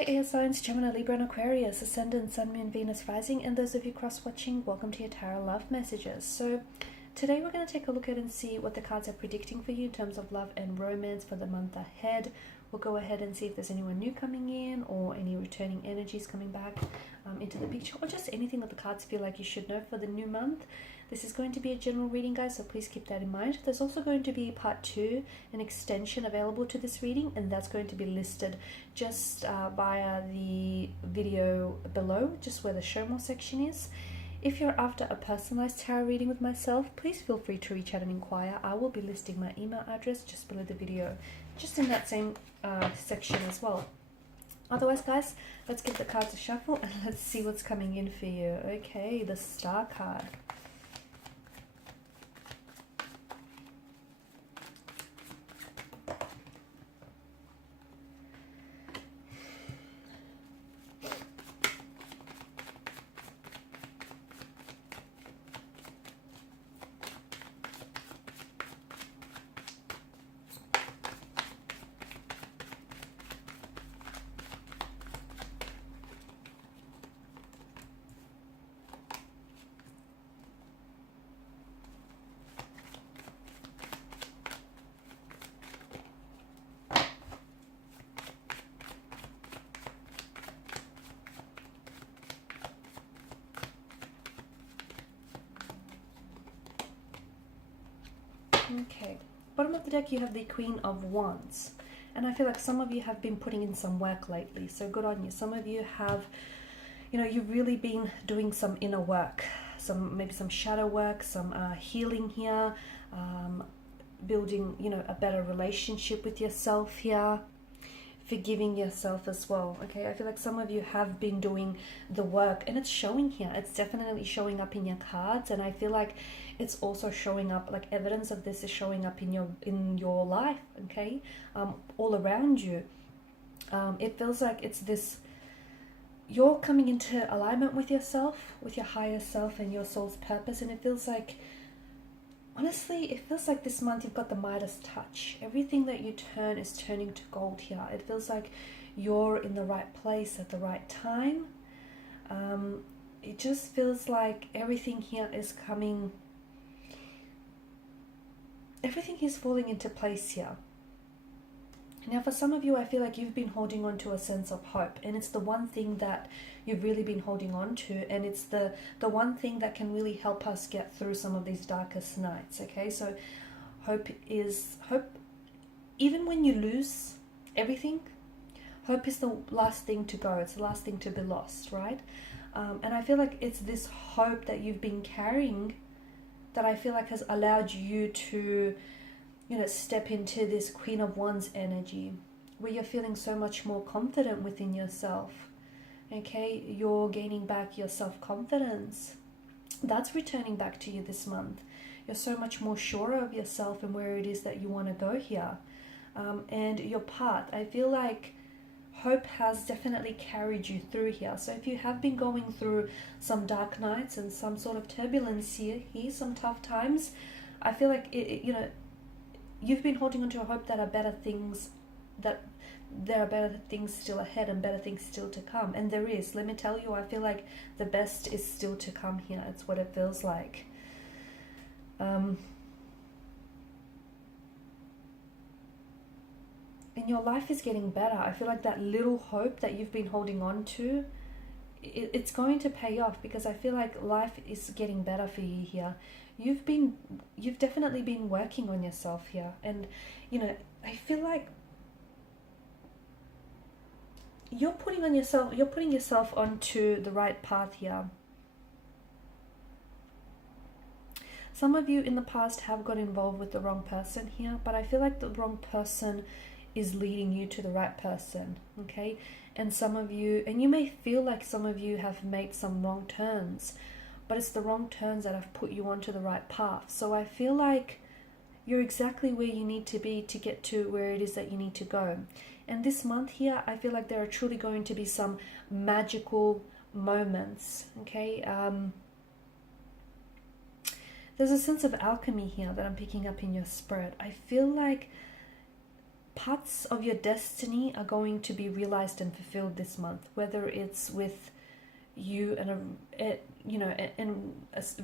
Hi air signs, Gemini, Libra and Aquarius, Ascendant, Sun, Moon, Venus, Rising, and those of you cross-watching, welcome to your Tarot Love Messages. So today we're going to take a look at and see what the cards are predicting for you in terms of love and romance for the month ahead. We'll go ahead and see if there's anyone new coming in or any returning energies coming back into the picture, or just anything that the cards feel like you should know for the new month. This is going to be a general reading, guys, so please keep that in mind. There's also going to be part 2, an extension available to this reading, and that's going to be listed just via the video below, just where the show more section is. If you're after a personalized tarot reading with myself, please feel free to reach out and inquire. I will be listing my email address just below the video, just in that same section as well. Otherwise, guys, let's give the cards a shuffle and let's see what's coming in for you. Okay, the Star card. Okay, bottom of the deck you have the Queen of Wands, and I feel like some of you have been putting in some work lately, so good on you. Some of you have, you've really been doing some inner work, maybe some shadow work, some healing here, building, a better relationship with yourself here, forgiving yourself as well. Okay, I feel like some of you have been doing the work, and it's showing here. It's definitely showing up in your cards, and I feel like it's also showing up, like evidence of this is showing up in your life. Okay, all around you. It feels like it's this, you're coming into alignment with yourself, with your higher self and your soul's purpose, and it feels like, honestly, it feels like this month you've got the Midas touch. Everything that you turn is turning to gold here. It feels like you're in the right place at the right time. It just feels like everything here is coming, everything is falling into place here. Now for some of you, I feel like you've been holding on to a sense of hope, and it's the one thing that you've really been holding on to, and it's the one thing that can really help us get through some of these darkest nights. Okay, so hope, even when you lose everything, hope is the last thing to go. It's the last thing to be lost, right? And I feel like it's this hope that you've been carrying that I feel like has allowed you to step into this Queen of Wands energy, where you're feeling so much more confident within yourself. Okay, you're gaining back your self-confidence. That's returning back to you this month. You're so much more sure of yourself and where it is that you want to go here. And your path, I feel like hope has definitely carried you through here. So if you have been going through some dark nights and some sort of turbulence here, some tough times, I feel like you've been holding on to a hope that there are better things still ahead and better things still to come. And there is. Let me tell you, I feel like the best is still to come here. It's what it feels like. And your life is getting better. I feel like that little hope that you've been holding on to, it's going to pay off, because I feel like life is getting better for you here. You've definitely been working on yourself here, and I feel like you're putting yourself onto the right path here. Some of you in the past have got involved with the wrong person here, but I feel like the wrong person is leading you to the right person. Okay, and some of you, and you may feel like some of you have made some wrong turns, but it's the wrong turns that have put you onto the right path. So I feel like you're exactly where you need to be to get to where it is that you need to go. And this month here, I feel like there are truly going to be some magical moments. Okay, there's a sense of alchemy here that I'm picking up in your spirit. I feel like parts of your destiny are going to be realized and fulfilled this month, whether it's with you and a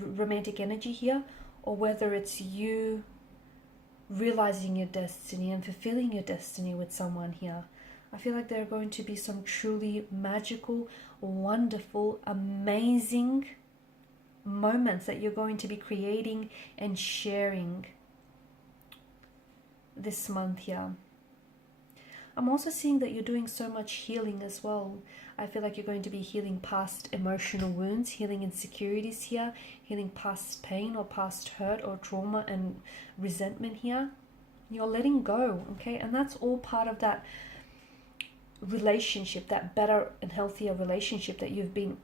romantic energy here, or whether it's you realizing your destiny and fulfilling your destiny with someone here. I feel like there are going to be some truly magical, wonderful, amazing moments that you're going to be creating and sharing this month here. I'm also seeing that you're doing so much healing as well. I feel like you're going to be healing past emotional wounds, healing insecurities here, healing past pain or past hurt or trauma and resentment here. You're letting go, okay? And that's all part of that relationship, that better and healthier relationship that you've been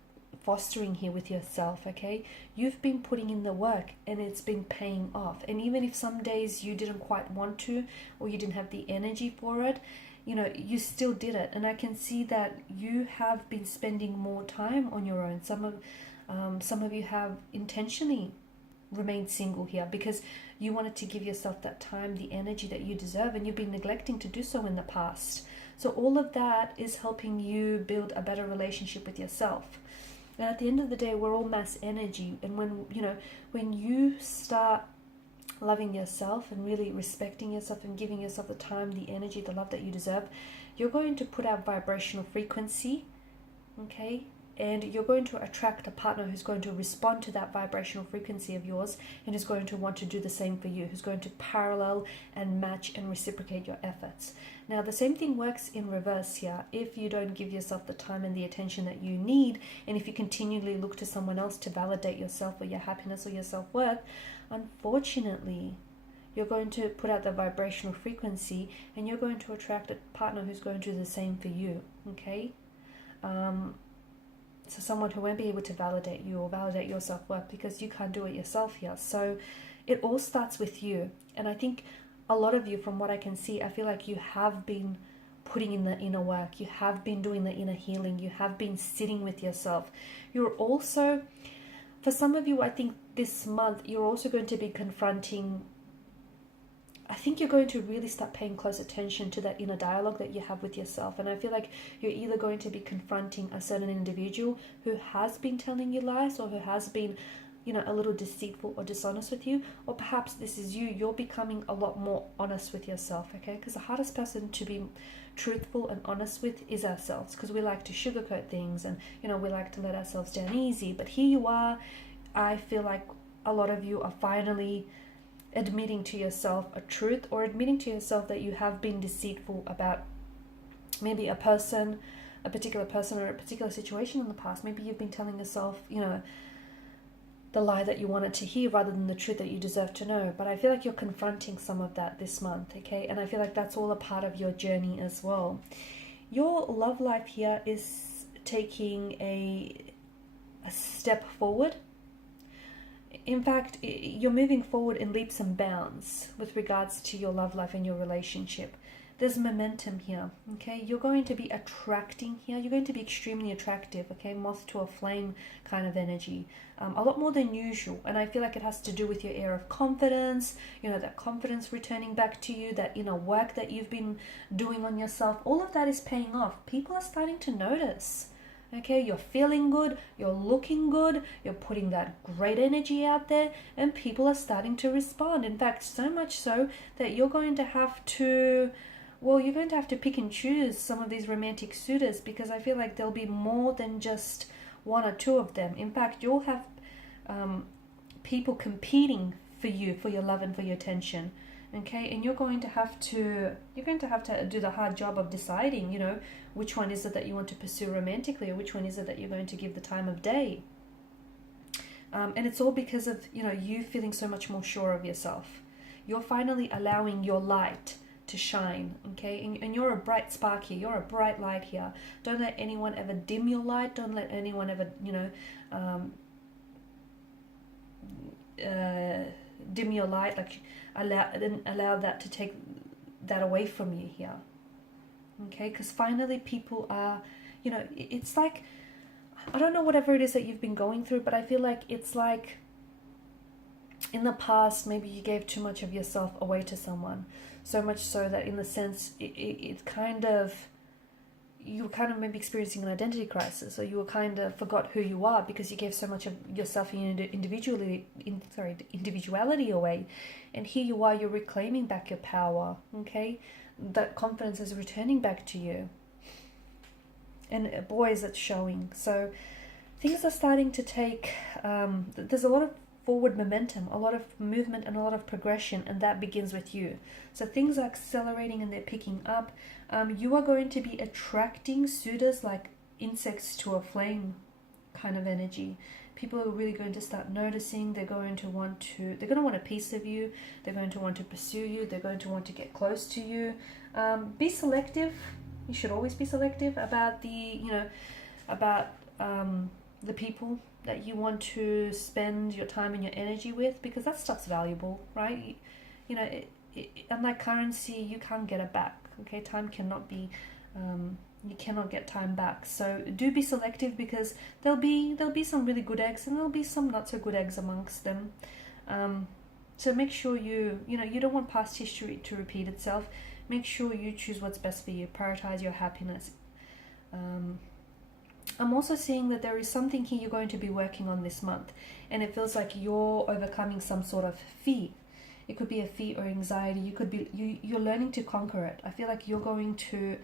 fostering here with yourself, okay? You've been putting in the work and it's been paying off. And even if some days you didn't quite want to, or you didn't have the energy for it, you know, you still did it. And I can see that you have been spending more time on your own. Some of you have intentionally remained single here because you wanted to give yourself that time, the energy that you deserve, and you've been neglecting to do so in the past. So all of that is helping you build a better relationship with yourself. And at the end of the day, we're all mass energy. And when you start loving yourself and really respecting yourself and giving yourself the time, the energy, the love that you deserve, you're going to put out vibrational frequency, okay? And you're going to attract a partner who's going to respond to that vibrational frequency of yours and is going to want to do the same for you, who's going to parallel and match and reciprocate your efforts. Now, the same thing works in reverse here. If you don't give yourself the time and the attention that you need, and if you continually look to someone else to validate yourself or your happiness or your self-worth, unfortunately, you're going to put out the vibrational frequency and you're going to attract a partner who's going to do the same for you, okay? So someone who won't be able to validate you or validate your self-worth because you can't do it yourself here. So it all starts with you. And I think a lot of you, from what I can see, I feel like you have been putting in the inner work. You have been doing the inner healing. You have been sitting with yourself. You're also, for some of you, I think this month, you're also going to be confronting, I think you're going to really start paying close attention to that inner dialogue that you have with yourself. And I feel like you're either going to be confronting a certain individual who has been telling you lies or who has been, you know, a little deceitful or dishonest with you. Or perhaps this is you. You're becoming a lot more honest with yourself, okay? Because the hardest person to be truthful and honest with is ourselves, because we like to sugarcoat things and, you know, we like to let ourselves down easy. But here you are. I feel like a lot of you are finally admitting to yourself a truth, or admitting to yourself that you have been deceitful about maybe a person, a particular person or a particular situation in the past. Maybe you've been telling yourself, you know, the lie that you wanted to hear rather than the truth that you deserve to know. But I feel like you're confronting some of that this month, okay? And I feel like that's all a part of your journey as well. Your love life here is taking a step forward. In fact, you're moving forward in leaps and bounds with regards to your love life and your relationship. There's momentum here, okay? You're going to be attracting here. You're going to be extremely attractive, okay? Moth to a flame kind of energy. A lot more than usual. And I feel like it has to do with your air of confidence, you know, that confidence returning back to you, that inner work that you've been doing on yourself. All of that is paying off. People are starting to notice. Okay, you're feeling good, you're looking good, you're putting that great energy out there, and people are starting to respond. In fact, so much so that you're going to have to, you're going to have to pick and choose some of these romantic suitors, because I feel like there'll be more than just one or two of them. In fact, you'll have people competing for you, for your love and for your attention. Okay, and you're going to have to do the hard job of deciding, you know, which one is it that you want to pursue romantically, or which one is it that you're going to give the time of day. And it's all because of, you know, you feeling so much more sure of yourself. You're finally allowing your light to shine, okay? And you're a bright spark here. You're a bright light here. Don't let anyone ever dim your light. Don't let anyone ever, you know, dim your light, like allow that to take that away from you here, okay? Because finally people are, you know, it's like, I don't know, whatever it is that you've been going through, but I feel like it's like in the past maybe you gave too much of yourself away to someone. So much so that in the sense it kind of, you were kind of maybe experiencing an identity crisis, or you were kind of forgot who you are because you gave so much of yourself individuality away. And here you are, you're reclaiming back your power, okay? That confidence is returning back to you. And boy, is it showing. So things are starting to take, there's a lot of forward momentum, a lot of movement and a lot of progression, and that begins with you. So things are accelerating and they're picking up. You are going to be attracting suitors like insects to a flame kind of energy. People are really going to start noticing. They're going to want a piece of you. They're going to want to pursue you. They're going to want to get close to you. Be selective. You should always be selective about the people that you want to spend your time and your energy with, because that stuff's valuable, right? Unlike currency, you can't get it back. Okay, time cannot be, you cannot get time back. So do be selective, because there'll be some really good eggs and there'll be some not so good eggs amongst them. So make sure you don't want past history to repeat itself. Make sure you choose what's best for you. Prioritize your happiness. I'm also seeing that there is something here you're going to be working on this month, and it feels like you're overcoming some sort of fear. It could be a fear or anxiety. You're learning to conquer it. I feel like you're going to,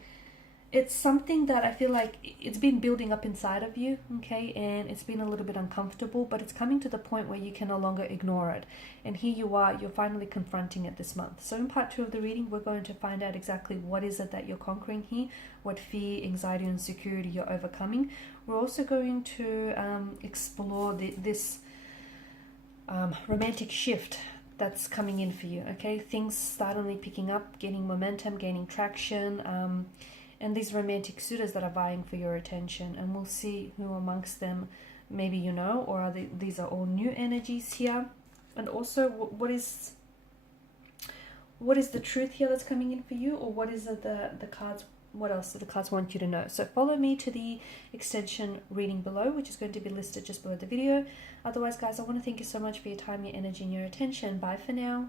it's something that I feel like it's been building up inside of you, okay, and it's been a little bit uncomfortable, but it's coming to the point where you can no longer ignore it. And here you are, you're finally confronting it this month. So in part 2 of the reading, we're going to find out exactly what is it that you're conquering here, what fear, anxiety, and insecurity you're overcoming. We're also going to explore this romantic shift that's coming in for you, okay? Things suddenly picking up, gaining momentum, gaining traction, and these romantic suitors that are vying for your attention. And we'll see who amongst them maybe you know, or these are all new energies here. And also, what is the truth here that's coming in for you, or what is it the cards, what else do the cards want you to know? So follow me to the extension reading below, which is going to be listed just below the video. Otherwise, guys, I want to thank you so much for your time, your energy, and your attention. Bye for now.